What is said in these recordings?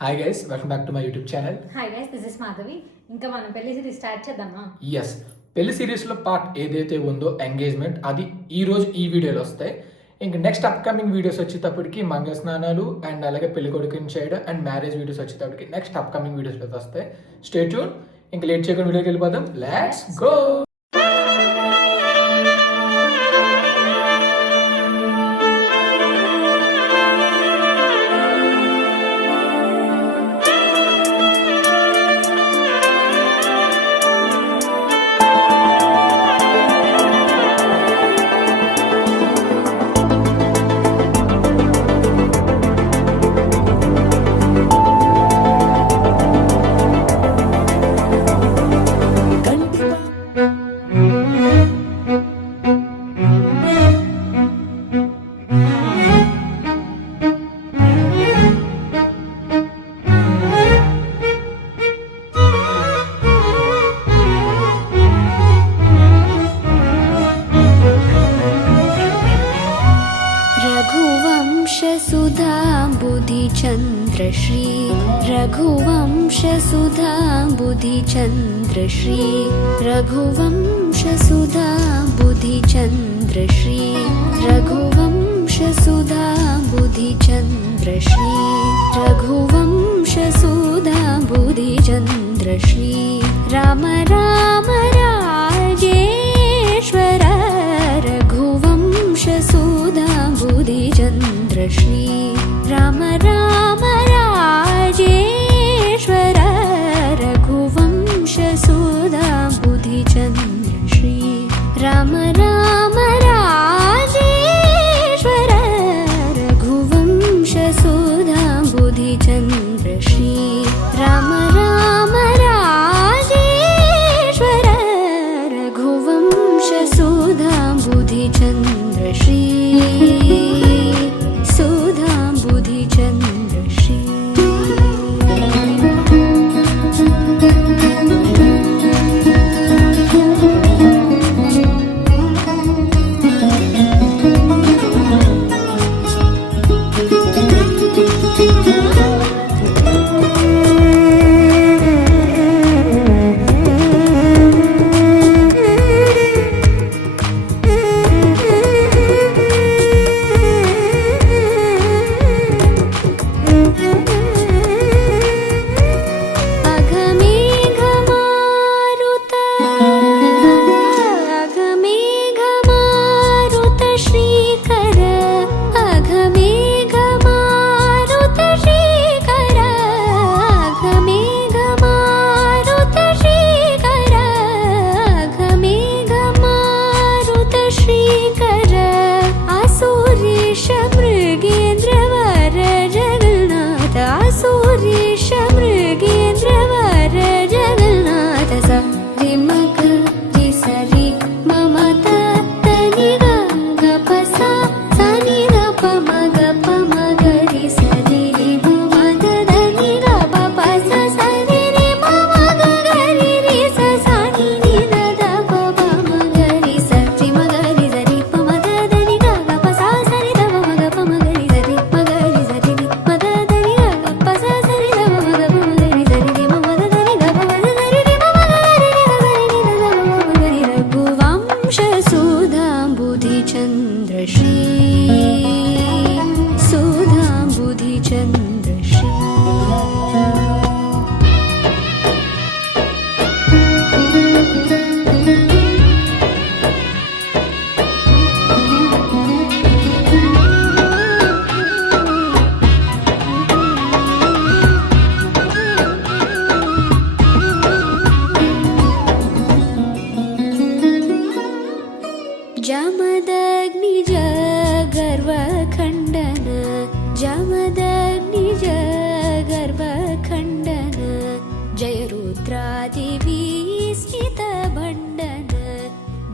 Hi guys, welcome back to my YouTube channel. Hi guys, this is Madhavi. ఇంకా మనం పెళ్లి series start చేద్దామా? Yes, పెళ్లి సిరీస్లో పార్ట్ ఏదైతే ఉందో ఎంగేజ్మెంట్, అది ఈరోజు ఈ వీడియోలో వస్తాయి. ఇంక నెక్స్ట్ అప్కమింగ్ వీడియోస్ వచ్చేటప్పటికి మంగళ స్నానాలు అండ్ అలాగే పెళ్లి కొడుకుని చేయడం అండ్ మ్యారేజ్ వీడియోస్ వచ్చేటప్పటికి నెక్స్ట్ అప్కమింగ్ వీడియోస్లో వస్తాయి. Stay tune. ఇంకా లేట్ చేయకుండా వీడియోకి వెళ్ళిపోదాం. Let's go. श्री रघुवंशसुधा बुधिचन्द्र श्री रघुवंशसुधा बुधिचन्द्र श्री रघुवंशसुधा बुधिचन्द्र श्री रघुवंशसुधा बुधिचन्द्र श्री राम राम राजेश्वर रघुवंशसुधा बुधिचन्द्र श्री राम राम राजेश्वर रघुवंशसुधा बुधिचन्द्र श्री राम राम राजेश्वर रघुवंशसुधा बुधिचन्द्र श्री राम राम राजेश्वर रघुवंशसुधा बुधिचन्द्र श्री जमदग्निज गर्वखण्डन जमदग्निज गर्वखण्डन जय रुद्रादिवी स्मितभण्डन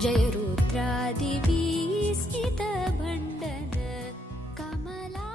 जय रुद्रादिवी स्मितभण्डन कमला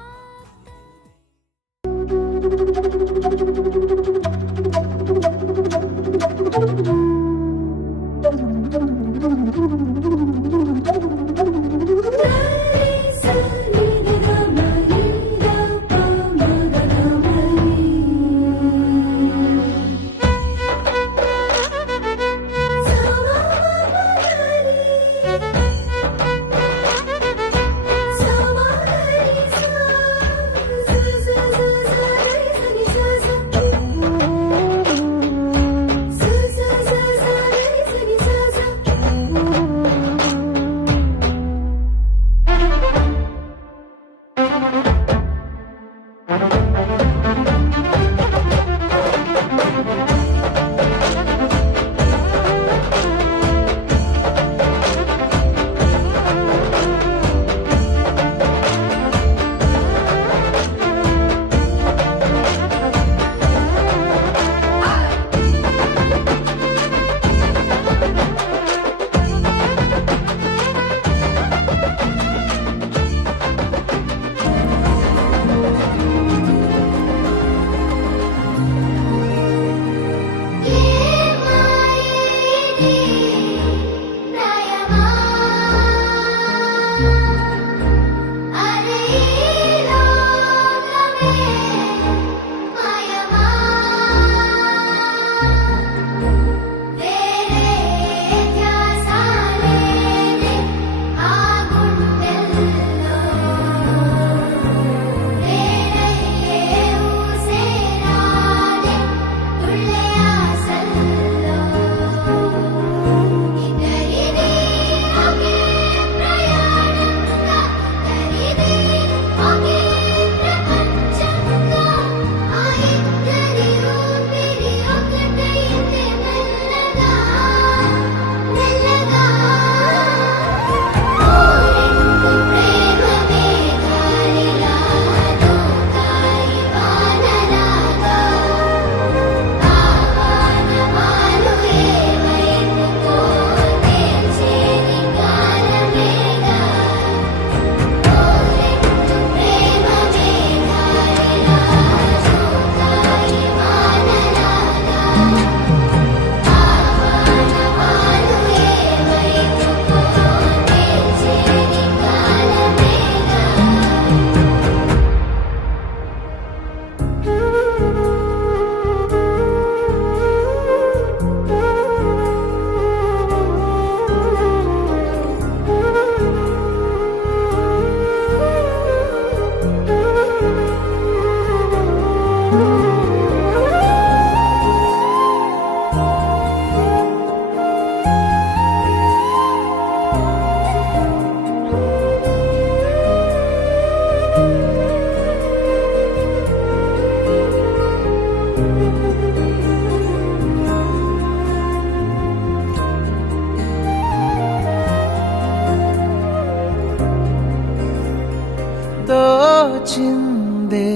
తోచిందే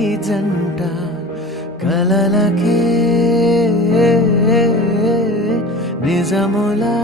ఈ జంట కలలకే నిజములా